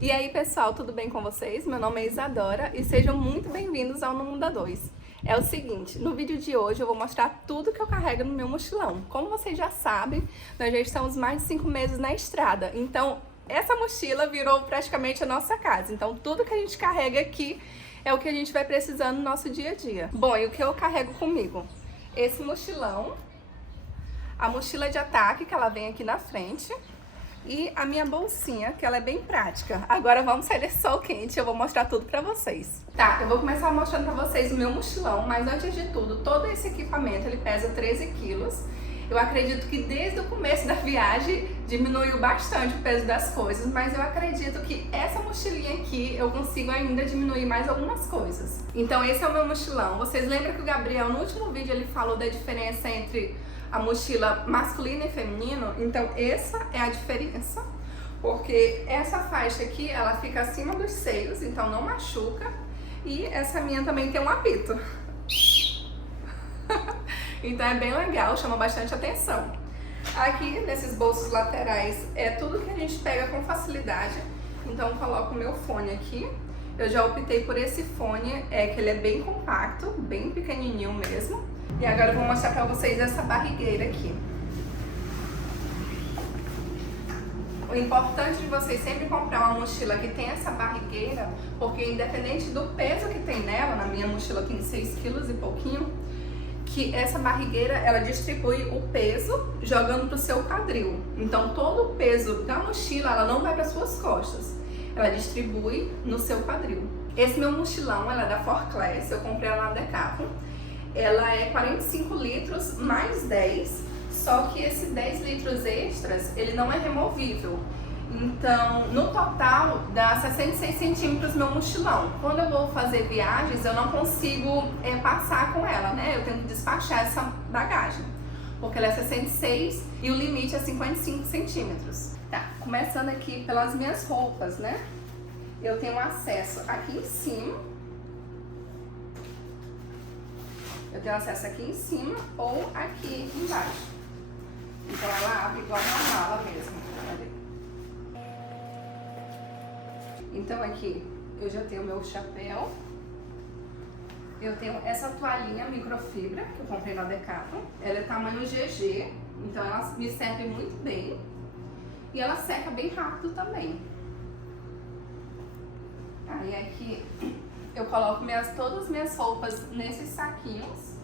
E aí pessoal, tudo bem com vocês? Meu nome é Isadora e sejam muito bem-vindos ao No Mundo 2. É o seguinte, no vídeo de hoje eu vou mostrar tudo que eu carrego no meu mochilão. Como vocês já sabem, nós já estamos mais de 5 meses na estrada, então essa mochila virou praticamente a nossa casa. Então tudo que a gente carrega aqui é o que a gente vai precisando no nosso dia a dia. Bom, e o que eu carrego comigo? Esse mochilão, a mochila de ataque que ela vem aqui na frente, e a minha bolsinha, que ela é bem prática. Agora vamos sair desse sol quente, eu vou mostrar tudo pra vocês. Tá, eu vou começar mostrando pra vocês o meu mochilão, mas antes de tudo, todo esse equipamento, ele pesa 13 quilos. Eu acredito que desde o começo da viagem diminuiu bastante o peso das coisas, mas eu acredito que essa mochilinha aqui eu consigo ainda diminuir mais algumas coisas. Então esse é o meu mochilão. Vocês lembram que o Gabriel no último vídeo ele falou da diferença entre a mochila masculina e feminino? Então essa é a diferença, porque essa faixa aqui ela fica acima dos seios, então não machuca, e essa minha também tem um apito. Então é bem legal, chama bastante atenção. Aqui nesses bolsos laterais é tudo que a gente pega com facilidade, então eu coloco o meu fone aqui. Eu já optei por esse fone, que ele é bem compacto, bem pequenininho mesmo. E agora eu vou mostrar pra vocês essa barrigueira aqui. O importante de vocês sempre comprar uma mochila que tem essa barrigueira, porque independente do peso que tem nela, na minha mochila tem 6 quilos e pouquinho, que essa barrigueira ela distribui o peso jogando pro seu quadril. Então todo o peso da mochila ela não vai para suas costas, ela distribui no seu quadril. Esse meu mochilão ela é da Forclass, eu comprei ela na Decathlon. Ela é 45 litros mais 10, só que esse 10 litros extras, ele não é removível. Então, no total, dá 66 centímetros meu mochilão. Quando eu vou fazer viagens, eu não consigo passar com ela, né? Eu tenho que despachar essa bagagem, porque ela é 66 e o limite é 55 centímetros. Tá, começando aqui pelas minhas roupas, né? Eu tenho acesso aqui em cima. Eu tenho acesso aqui em cima ou aqui embaixo. Então ela abre igual uma mala mesmo. Então aqui eu já tenho meu chapéu. Eu tenho essa toalhinha microfibra que eu comprei na Decathlon. Ela é tamanho GG, então ela me serve muito bem. E ela seca bem rápido também. Aí aqui eu coloco todas as minhas roupas nesses saquinhos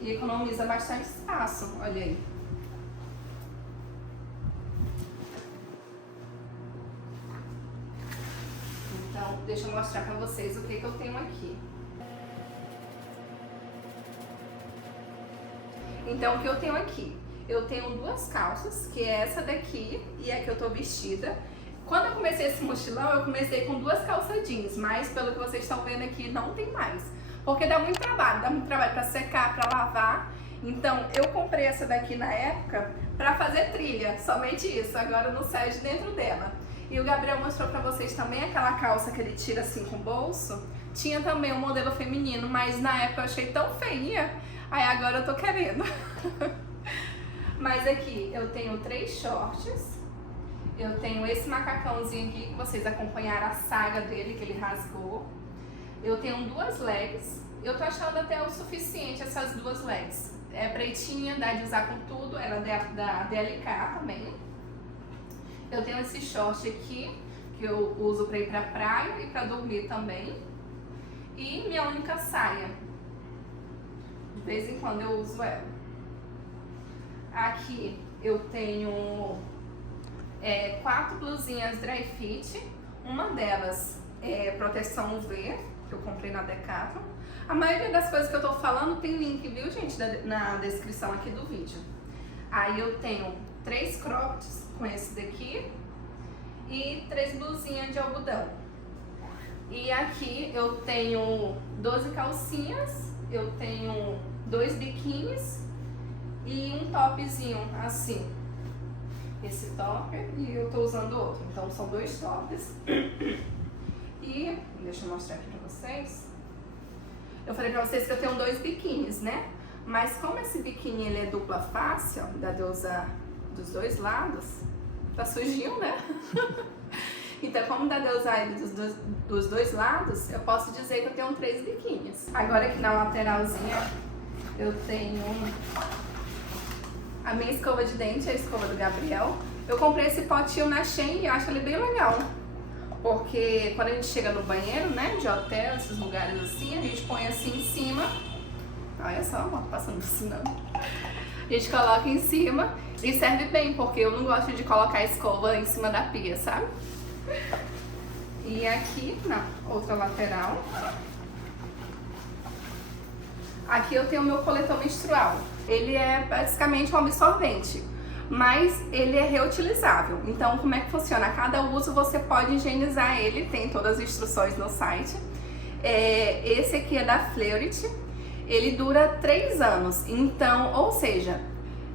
e economiza bastante espaço, olha aí. Então, deixa eu mostrar pra vocês o que eu tenho aqui. Então, o que eu tenho aqui? Eu tenho duas calças, que é essa daqui e a que eu tô vestida. Quando eu comecei esse mochilão, eu comecei com duas calças jeans, mas pelo que vocês estão vendo aqui, não tem mais. Porque dá muito trabalho pra secar, pra lavar. Então, eu comprei essa daqui na época pra fazer trilha, somente isso. Agora eu não saio de dentro dela. E o Gabriel mostrou pra vocês também aquela calça que ele tira assim com o bolso. Tinha também um modelo feminino, mas na época eu achei tão feinha, aí agora eu tô querendo. Mas aqui eu tenho 3 shorts. Eu tenho esse macacãozinho aqui que vocês acompanharam a saga dele, que ele rasgou. Eu tenho 2 legs. Eu tô achando até o suficiente essas 2 legs. É pretinha, dá de usar com tudo, ela é da DLK também. Eu tenho esse short aqui, que eu uso pra ir pra praia e pra dormir também. E minha única saia. De vez em quando eu uso ela. Aqui eu tenho 4 blusinhas dry fit, uma delas é proteção UV, que eu comprei na Decathlon. A maioria das coisas que eu tô falando tem link, viu gente, na descrição aqui do vídeo. Aí eu tenho 3 croppeds com esse daqui e 3 blusinhas de algodão. E aqui eu tenho 12 calcinhas, eu tenho 2 biquínis e um topzinho assim. Esse top e eu tô usando outro, então são 2 tops. E deixa eu mostrar aqui pra vocês. Eu falei pra vocês que eu tenho 2 biquínis, né? Mas como esse biquíni ele é dupla face, ó, dá de usar dos 2 lados, tá sujinho, né? Então, como dá pra usar ele dos dois lados, eu posso dizer que eu tenho 3 biquínis. Agora aqui na lateralzinha, eu tenho a minha escova de dente, a escova do Gabriel. Eu comprei esse potinho na Shein e eu acho ele bem legal. Porque quando a gente chega no banheiro, né, de hotel, esses lugares assim, a gente põe assim em cima. Olha só, a moto passando por cima. A gente coloca em cima e serve bem, porque eu não gosto de colocar a escova em cima da pia, sabe? E aqui, na outra lateral, aqui eu tenho o meu coletor menstrual. Ele é basicamente um absorvente, mas ele é reutilizável. Então, como é que funciona? A cada uso você pode higienizar ele, tem todas as instruções no site. Esse aqui é da Fleurit, ele dura 3 anos, então, ou seja,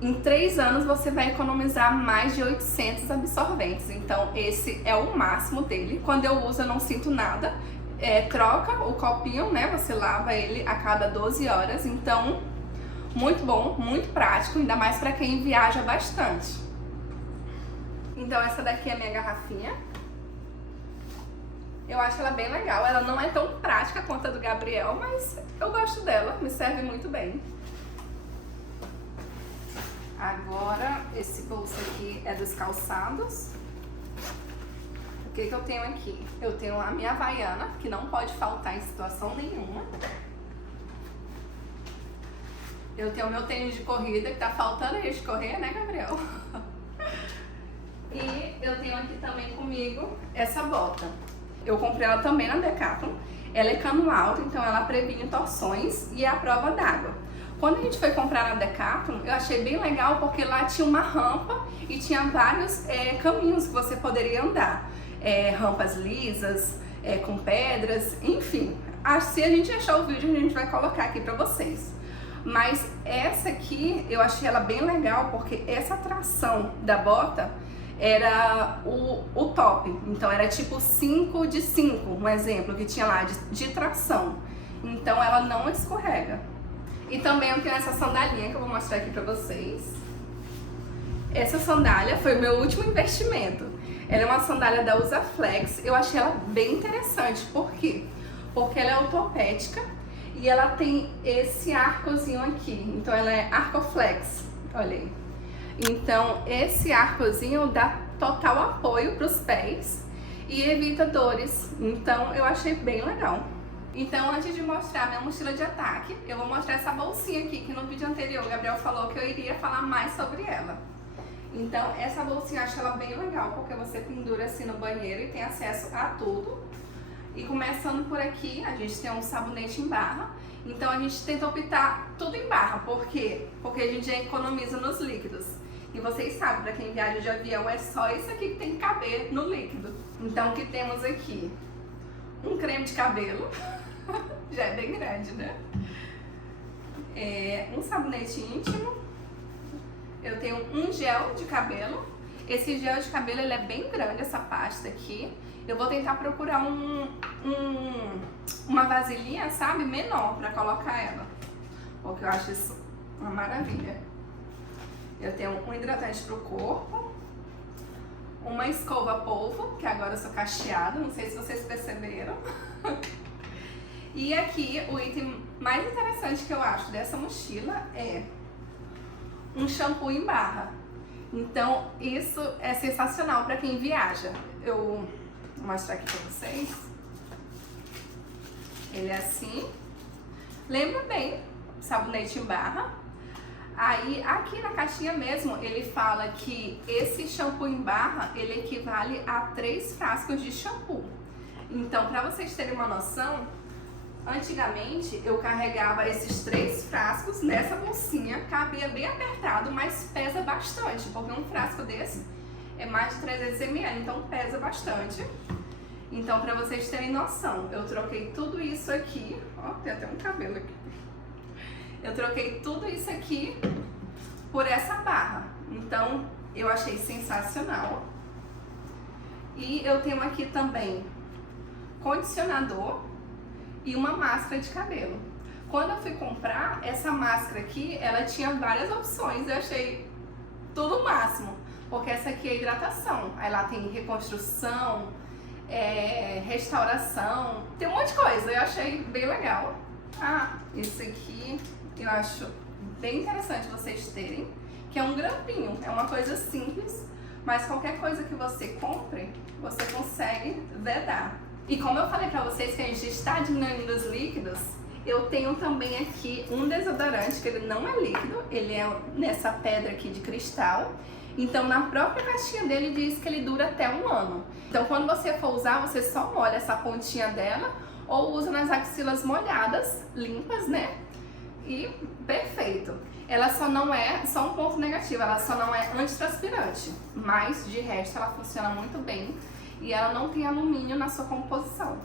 em 3 anos você vai economizar mais de 800 absorventes, então esse é o máximo dele. Quando eu uso eu não sinto nada, troca o copinho, né, você lava ele a cada 12 horas, então muito bom, muito prático, ainda mais para quem viaja bastante. Então essa daqui é a minha garrafinha. Eu acho ela bem legal, ela não é tão prática quanto a do Gabriel, mas eu gosto dela, me serve muito bem. Agora, esse bolso aqui é dos calçados. O que eu tenho aqui? Eu tenho a minha Havaiana, que não pode faltar em situação nenhuma. Eu tenho o meu tênis de corrida, que tá faltando a gente correr, né, Gabriel? E eu tenho aqui também comigo essa bota. Eu comprei ela também na Decathlon. Ela é cano alto, então ela previne torções e é à prova d'água. Quando a gente foi comprar na Decathlon, eu achei bem legal porque lá tinha uma rampa e tinha vários caminhos que você poderia andar. Rampas lisas, com pedras, enfim. Se a gente achar o vídeo, a gente vai colocar aqui pra vocês. Mas essa aqui, eu achei ela bem legal porque essa tração da bota era o top. Então era tipo 5 de 5, um exemplo que tinha lá de tração. Então ela não escorrega. E também eu tenho essa sandalinha que eu vou mostrar aqui pra vocês. Essa sandália foi o meu último investimento. Ela é uma sandália da Usaflex. Eu achei ela bem interessante. Por quê? Porque ela é ortopédica e ela tem esse arcozinho aqui. Então ela é Arcoflex. Olha aí. Então esse arcozinho dá total apoio pros pés e evita dores. Então eu achei bem legal. Então, antes de mostrar minha mochila de ataque, eu vou mostrar essa bolsinha aqui, que no vídeo anterior o Gabriel falou que eu iria falar mais sobre ela. Então, essa bolsinha eu acho ela bem legal, porque você pendura assim no banheiro e tem acesso a tudo. E começando por aqui, a gente tem um sabonete em barra. Então, a gente tenta optar tudo em barra. Por quê? Porque a gente já economiza nos líquidos. E vocês sabem, para quem viaja de avião, é só isso aqui que tem que caber no líquido. Então, o que temos aqui? Um creme de cabelo. Já é bem grande, né? Um sabonete íntimo. Eu tenho um gel de cabelo. Esse gel de cabelo, ele é bem grande, essa pasta aqui. Eu vou tentar procurar uma vasilhinha, sabe? Menor pra colocar ela. Porque eu acho isso uma maravilha. Eu tenho um hidratante pro corpo. Uma escova polvo, que agora eu sou cacheada. Não sei se vocês perceberam. E aqui, o item mais interessante que eu acho dessa mochila é um shampoo em barra. Então, isso é sensacional para quem viaja. Eu vou mostrar aqui para vocês. Ele é assim. Lembra bem, sabonete em barra. Aí, aqui na caixinha mesmo, ele fala que esse shampoo em barra, ele equivale a 3 frascos de shampoo. Então, para vocês terem uma noção, antigamente eu carregava esses 3 frascos nessa bolsinha, cabia bem apertado, mas pesa bastante, porque um frasco desse é mais de 300 ml, então pesa bastante. Então, para vocês terem noção, eu troquei tudo isso aqui, ó, tem até um cabelo aqui. Eu troquei tudo isso aqui por essa barra, então eu achei sensacional. E eu tenho aqui também condicionador e uma máscara de cabelo. Quando eu fui comprar essa máscara aqui, ela tinha várias opções, eu achei tudo o máximo, porque essa aqui é hidratação, aí lá tem reconstrução, restauração, tem um monte de coisa, eu achei bem legal. Esse aqui eu acho bem interessante vocês terem, que é um grampinho, é uma coisa simples, mas qualquer coisa que você compre, você consegue vedar. E como eu falei pra vocês que a gente está diminuindo os líquidos, eu tenho também aqui um desodorante, que ele não é líquido, ele é nessa pedra aqui de cristal. Então na própria caixinha dele diz que ele dura até 1 ano. Então quando você for usar, você só molha essa pontinha dela ou usa nas axilas molhadas, limpas, né? E perfeito. Ela só não é, só um ponto negativo, ela só não é antitranspirante, mas de resto ela funciona muito bem e ela não tem alumínio na sua composição.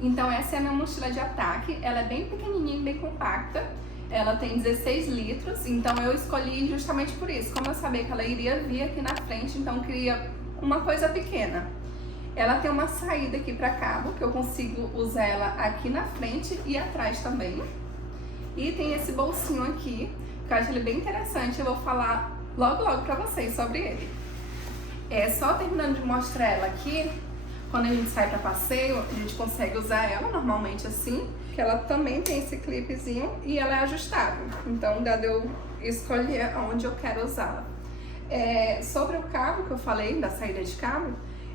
Então essa é a minha mochila de ataque, ela é bem pequenininha e bem compacta, ela tem 16 litros, então eu escolhi justamente por isso, como eu sabia que ela iria vir aqui na frente, então eu queria uma coisa pequena. Ela tem uma saída aqui para cabo, que eu consigo usar ela aqui na frente e atrás também. E tem esse bolsinho aqui, que eu acho ele bem interessante, eu vou falar logo pra vocês sobre ele. Só terminando de mostrar ela aqui, quando a gente sai para passeio, a gente consegue usar ela normalmente assim, que ela também tem esse clipezinho e ela é ajustável. Então dá de eu escolher onde eu quero usá-la. Sobre o cabo que eu falei, da saída de cabo,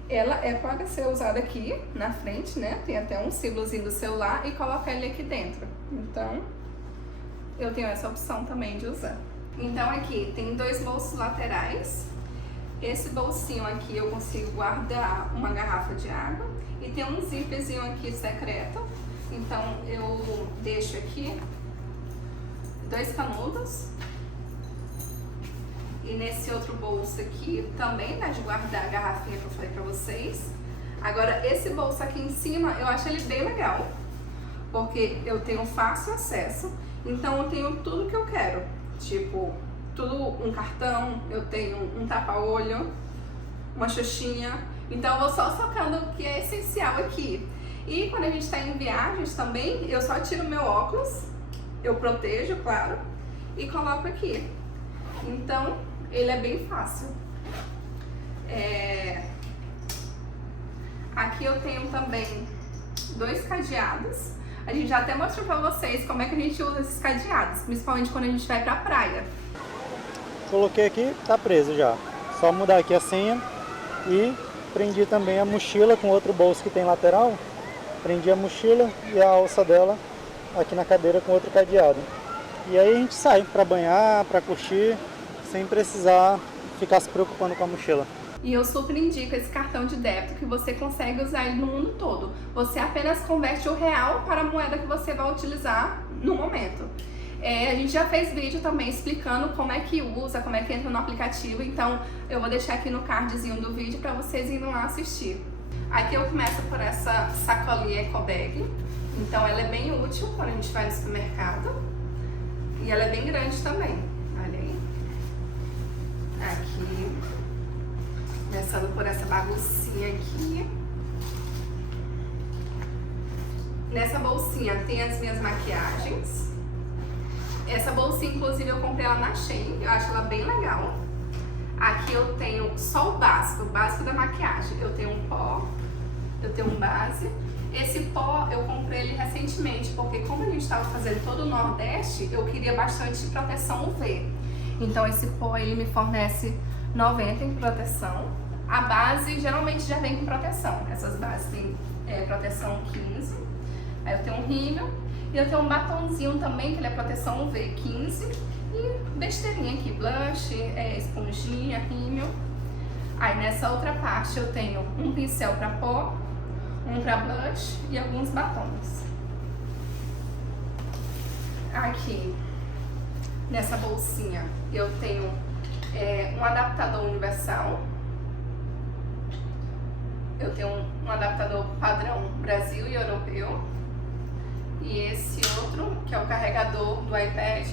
ela pode ser usada aqui na frente, né? Tem até um símbolozinho do celular e colocar ele aqui dentro. Então eu tenho essa opção também de usar. Então aqui tem 2 bolsos laterais. Esse bolsinho aqui eu consigo guardar uma garrafa de água e tem um zíperzinho aqui secreto. Então eu deixo aqui 2 canudos. E nesse outro bolso aqui também dá de guardar a garrafinha que eu falei pra vocês. Agora esse bolso aqui em cima eu acho ele bem legal, porque eu tenho fácil acesso. Então eu tenho tudo que eu quero, tipo, um cartão, eu tenho um tapa-olho, uma xoxinha. Então eu vou só socando o que é essencial aqui. E quando a gente está em viagens também, eu só tiro meu óculos, eu protejo, claro, e coloco aqui. Então ele é bem fácil. Aqui eu tenho também 2 cadeados. A gente já até mostrou pra vocês como é que a gente usa esses cadeados, principalmente quando a gente vai pra praia. Coloquei aqui, tá preso já. Só mudar aqui a senha e prendi também a mochila com outro bolso que tem lateral. Prendi a mochila e a alça dela aqui na cadeira com outro cadeado. E aí a gente sai pra banhar, pra curtir, sem precisar ficar se preocupando com a mochila. E eu super indico esse cartão de débito que você consegue usar ele no mundo todo. Você apenas converte o real para a moeda que você vai utilizar no momento. A gente já fez vídeo também explicando como é que usa, como é que entra no aplicativo, então eu vou deixar aqui no cardzinho do vídeo para vocês irem lá assistir. Aqui eu começo por essa sacolinha Eco Bag, então ela é bem útil quando a gente vai no supermercado e ela é bem grande também, olha aí. Aqui, começando por essa baguncinha aqui. Nessa bolsinha tem as minhas maquiagens. Essa bolsinha, inclusive, eu comprei ela na Shein, eu acho ela bem legal. Aqui eu tenho só o básico da maquiagem. Eu tenho um pó, eu tenho um base. Esse pó eu comprei ele recentemente, porque como a gente estava fazendo todo o Nordeste, eu queria bastante proteção UV. Então esse pó ele me fornece 90 em proteção. A base geralmente já vem com proteção. Essas bases têm proteção 15. Aí eu tenho um rímel. E eu tenho um batonzinho também, que ele é proteção UV 15. E besteirinha aqui, blush, esponjinha, rímel. Aí nessa outra parte eu tenho um pincel para pó, um para blush e alguns batons. Aqui, nessa bolsinha, eu tenho um adaptador universal. Eu tenho um adaptador padrão Brasil e europeu. E esse outro, que é o carregador do iPad,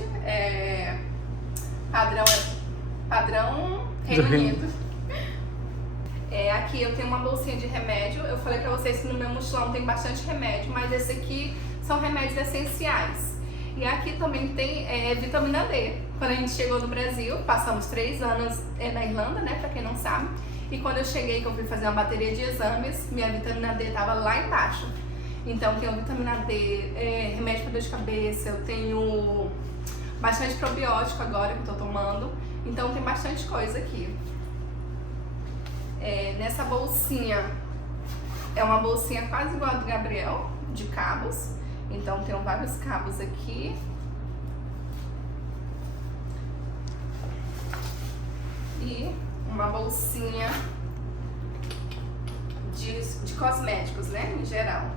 padrão Reino Unido. Aqui eu tenho uma bolsinha de remédio. Eu falei pra vocês que no meu mochilão tem bastante remédio, mas esse aqui são remédios essenciais. E aqui também tem vitamina D. Quando a gente chegou no Brasil, passamos 3 anos na Irlanda, né, pra quem não sabe. E quando eu cheguei, que eu fui fazer uma bateria de exames, minha vitamina D estava lá embaixo. Então eu tenho vitamina D, remédio para dor de cabeça, eu tenho bastante probiótico agora que eu tô tomando. Então tem bastante coisa aqui. Nessa bolsinha, é uma bolsinha quase igual a do Gabriel, de cabos. Então tem vários cabos aqui. E uma bolsinha de cosméticos, né, em geral.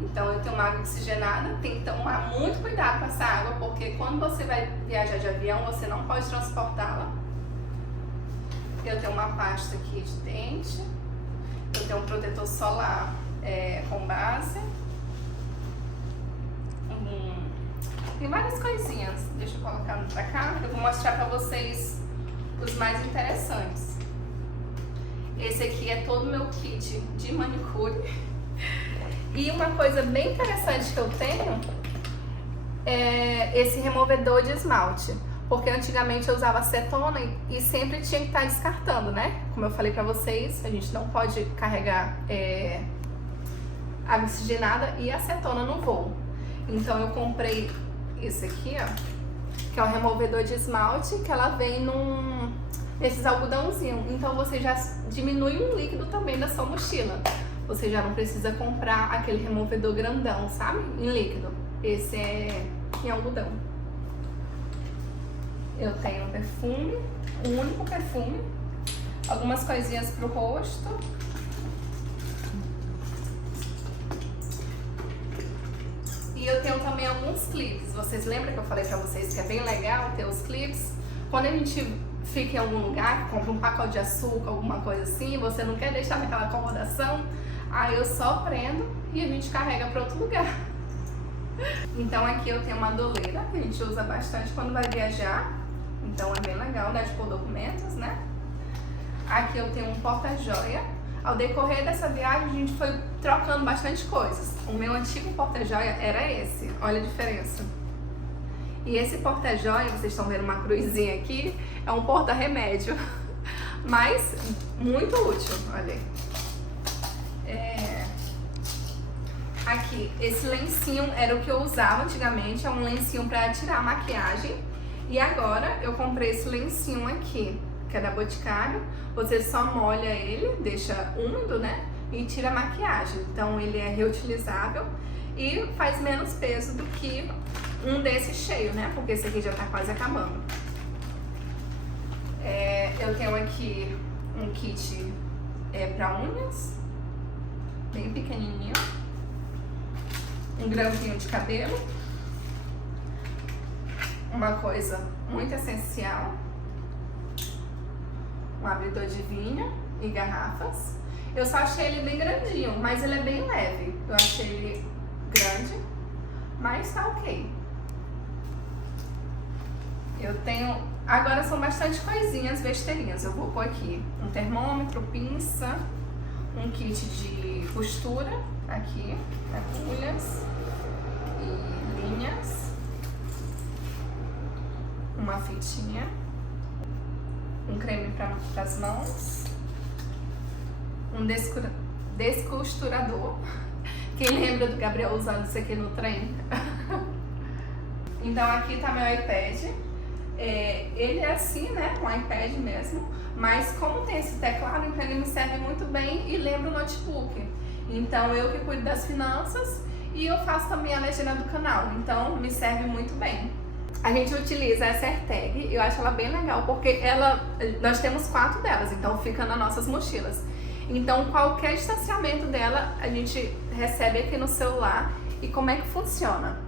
Então eu tenho uma água oxigenada, tem que tomar muito cuidado com essa água, porque quando você vai viajar de avião, você não pode transportá-la. Eu tenho uma pasta aqui de dente, eu tenho um protetor solar com base. Tem várias coisinhas, deixa eu colocar pra cá, eu vou mostrar pra vocês os mais interessantes. Esse aqui é todo o meu kit de manicure. E uma coisa bem interessante que eu tenho é esse removedor de esmalte. Porque antigamente eu usava acetona e sempre tinha que estar descartando, né? Como eu falei pra vocês, a gente não pode carregar água oxigenada e acetona no voo. Então eu comprei esse aqui, ó, que é o removedor de esmalte, que ela vem nesses algodãozinhos. Então você já diminui um líquido também da sua mochila. Você já não precisa comprar aquele removedor grandão, sabe? Em líquido. Esse é em algodão. Eu tenho um perfume, um único perfume. Algumas coisinhas pro rosto. E eu tenho também alguns clipes. Vocês lembram que eu falei pra vocês que é bem legal ter os clipes? Quando a gente fica em algum lugar, compra um pacote de açúcar, alguma coisa assim, você não quer deixar naquela acomodação, aí eu só prendo e a gente carrega para outro lugar. Então aqui eu tenho uma doleira, que a gente usa bastante quando vai viajar, então é bem legal, dá de pôr documentos, né? Aqui eu tenho um porta-joia. Ao decorrer dessa viagem a gente foi trocando bastante coisas. O meu antigo porta-joia era esse, olha a diferença. E esse porta-joia, vocês estão vendo uma cruzinha aqui, é um porta-remédio, mas muito útil, olha aí. Aqui, esse lencinho era o que eu usava antigamente, é um lencinho para tirar a maquiagem. E agora eu comprei esse lencinho aqui, que é da Boticário. Você só molha ele, deixa úmido, né? E tira a maquiagem. Então ele é reutilizável e faz menos peso do que um desse cheio, né? Porque esse aqui já tá quase acabando. Eu tenho aqui um kit para unhas, bem pequenininho. Um grampinho de cabelo. Uma coisa muito essencial. Um abridor de vinho e garrafas. Eu só achei ele bem grandinho, mas ele é bem leve. Eu achei ele grande, mas tá ok. Eu tenho... Agora são bastante coisinhas, besteirinhas. Eu vou pôr aqui um termômetro, pinça, um kit de costura, aqui, agulhas e linhas, uma fitinha, um creme para as mãos, um descosturador. Quem lembra do Gabriel usando isso aqui no trem? Então aqui tá meu iPad. Ele é assim, né, um iPad mesmo, mas como tem esse teclado, então ele me serve muito bem e lembra o notebook. Então eu que cuido das finanças e eu faço também a legenda do canal, então me serve muito bem. A gente utiliza essa AirTag, eu acho ela bem legal porque nós temos 4 delas, então fica nas nossas mochilas. Então qualquer distanciamento dela a gente recebe aqui no celular. E como é que funciona?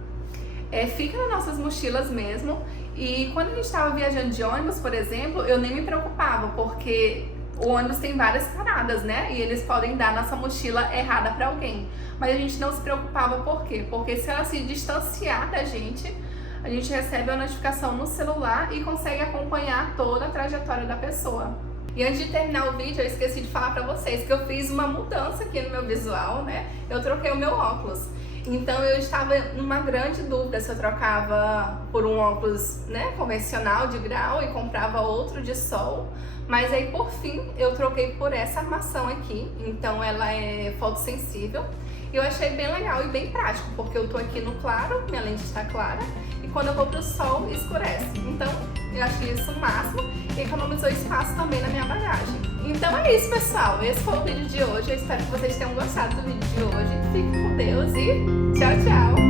Fica nas nossas mochilas mesmo. E quando a gente estava viajando de ônibus, por exemplo, eu nem me preocupava, porque o ônibus tem várias paradas, né? E eles podem dar nossa mochila errada para alguém. Mas a gente não se preocupava, por quê? Porque se ela se distanciar da gente, a gente recebe a notificação no celular e consegue acompanhar toda a trajetória da pessoa. E antes de terminar o vídeo, eu esqueci de falar pra vocês que eu fiz uma mudança aqui no meu visual, né? Eu troquei o meu óculos. Então eu estava numa grande dúvida se eu trocava por um óculos, né, convencional de grau e comprava outro de sol. Mas aí por fim eu troquei por essa armação aqui, então ela é fotossensível. E eu achei bem legal e bem prático, porque eu tô aqui no claro, minha lente está clara, e quando eu vou pro sol, escurece. Então, eu achei isso o máximo e economizou espaço também na minha bagagem. Então é isso, pessoal. Esse foi o vídeo de hoje. Eu espero que vocês tenham gostado do vídeo de hoje. Fiquem com Deus e tchau, tchau!